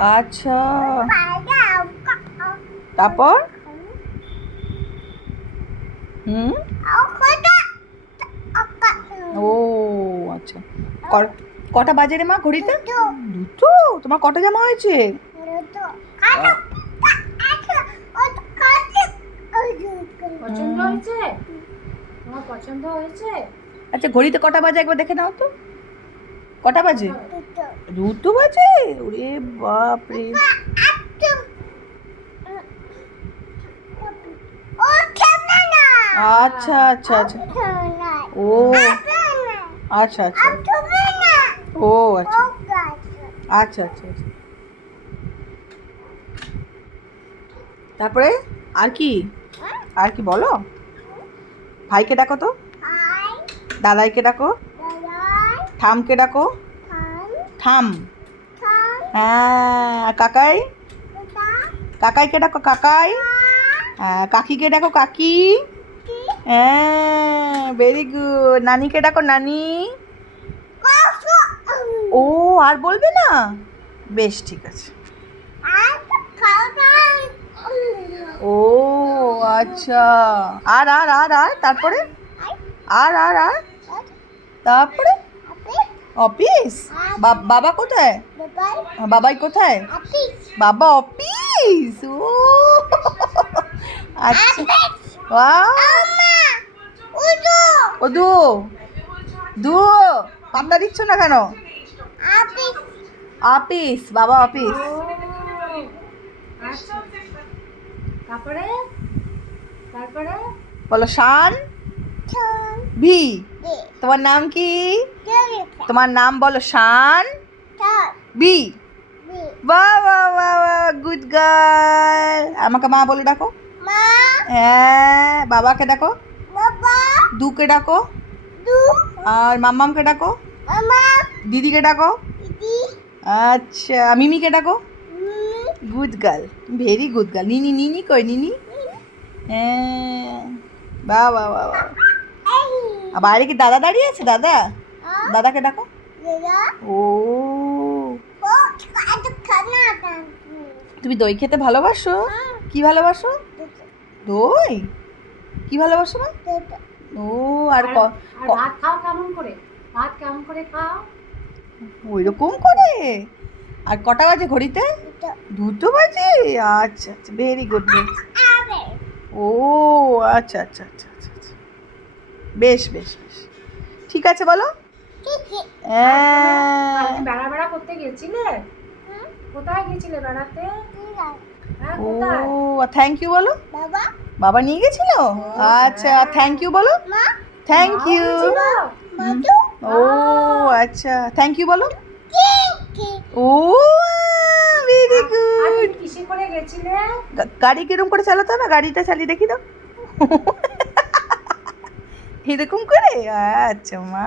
আচ্ছা, তারপর হুম, ও আচ্ছা। কটা বাজে রে মা ঘড়িতে? দুটো। তোমার কটা জামা হয়েছে? পছন্দ হয়েছে? তোমার পছন্দ হয়েছে? আচ্ছা, ঘড়িতে কটা বাজে একবার দেখে নাও তো। কটা বাজে? দুটো বাজে? ওরে বাপ রে। আচ্ছা আচ্ছা আচ্ছা। ও আচ্ছা আচ্ছা। ও আচ্ছা আচ্ছা আচ্ছা আচ্ছা। তারপরে আর কি? আর কি বলো? ভাইকে ডাকো তো। দাদাইকে ডাকো। ঠামকে ডাকো। ঠাম। হ্যাঁ, আর কাকাই? কাকাইকে ডাকো কাকাই। হ্যাঁ, কাকিকে ডাকো কাকি। হ্যাঁ, ভেরি গুড। নানিকে ডাকো নানি। ও, আর বলবে না? বেশ, ঠিক আছে। ও আচ্ছা। আর আর আর আর তারপরে? আর আর আর তারপরে? অফিস? বাবা কোথায়? বাবাই কোথায়? বাবা অফিস। ও আচ্ছা। ও দু দু পাত্তা দিচ্ছ না কেন? অফিস, বাবা অফিস। আচ্ছা। তারপরে তারপরে বলো শান বি। তোমার নাম কি? তোমার নাম বলো শান বি। বাহ বাহ বাহ বাহ, গুড গার্ল। আমাকে মা বলে ডাকো। হ্যাঁ, বাবাকে ডাকো। দুকে ডাকো। আর মাম্মামকে ডাকো। দিদিকে ডাকো। আচ্ছা, মিমিকে ডাকো। Good girl, very good girl. নিনি নিনি কই নিনি? হ্যাঁ, বাহ বাহ বাহ বাহ। আর বাইরে কি দাদা দাঁড়িয়ে আছে? দাদা, দাদাকে ডাকো। ও, তুমি দই খেতে ভালোবাসো? কি ভালোবাসো? দই? কি ভালোবাসো মা? ও আর আর ভাত খাও কেমন করে? ভাত কেমন করে খাও? ওই রকম করে। আর কটা বাজে ঘড়িতে? দুটো বাজে। আচ্ছা আচ্ছা, ভেরি গুড। ও আচ্ছা আচ্ছা আচ্ছা আচ্ছা আচ্ছা। বেশ বেশ বেশ, ঠিক আছে বলো। হ্যাঁ। কালকে বেড়া করতে গেছিলে? কোথায় গেছিলে বেড়াতে? হ্যাঁ, ও, কোথায়? থ্যাংক ইউ বলো। বাবা নিয়ে গেছিল? আচ্ছা, থ্যাংক ইউ বলো। থ্যাংক মাও ইউ। গেছিল? ও আচ্ছা, থ্যাংক ইউ বলো। ও ভেরি আর গুড। তুমি কিসে করে গেছিলে? গাড়ি কিরম করে চালাতে হবে? গাড়িটা চালিয়ে দেখি দাও। এরকম করে? আচ্ছা মা।